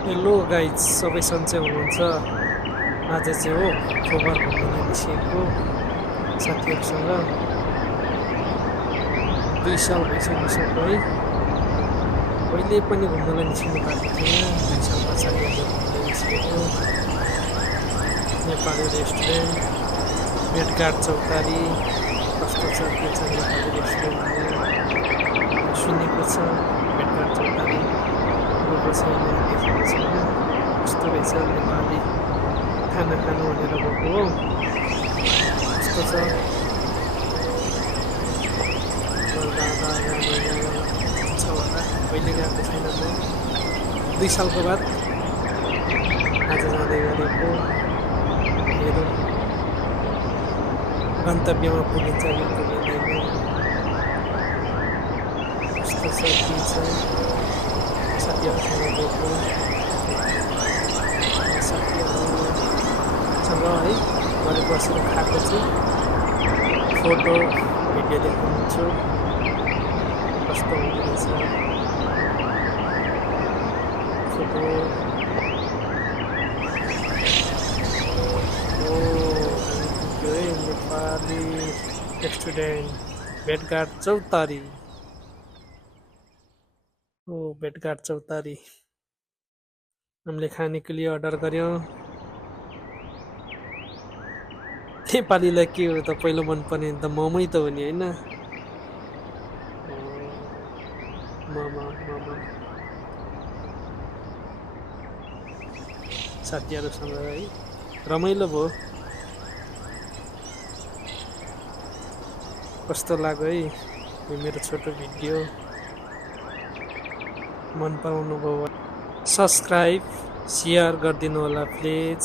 Hello guys सबै सन्चै हुनुहुन्छ। आज चाहिँ हो खोबर घुम्न निस्केको साथीहरूसँग 2 साल भइसक्यो सबै। कहिले पनि घुम्नलाई निस्किनु पाएको थिएन। 2 साल पछाडि आज घुम्न निस्केको नेपाली रेस्टुरेन्ट भेटघाट चौतारी। कस्तो छ के छ नेपाली रेस्टुरेन्टमा सुनेको छ। भेटघाट चौतारी गएको छैन, देखेको छैन। कस्तो रहेछ नेपाली खाना खानु भनेर गएको हो। कस्तो छ छ होला, कहिले गएको छैन म। 2 सालको बाद आज जाँदै गरेको। हेरौँ गन्तव्यमा पुगिन्छ कि पुगिँदैन, कस्तो छ के छ। साथीहरूसँग गएको, साथीहरूसँग है मैले बसेर खाएको छु। फोटो भिडियो देखाउँछु कस्तो हुँदो रहेछ। फोटो है नेपाली रेस्टुरेंट भेटघाट चौतारी। ओ भेटघाट चौतारी हामीले खाने के लिए अर्डर गर्यौँ। नेपालीलाई के हो त पहिलो मनपर्ने त मोमै त हो नि होइन। मोमो मोमो साथीहरूसँग है रमाइलो भयो। कस्तो लाग्यो है यो मेरो छोटो भिडियो। मन पराउनु भयो, सब्सक्राइब सेयर गरिदिनु होला प्लिज।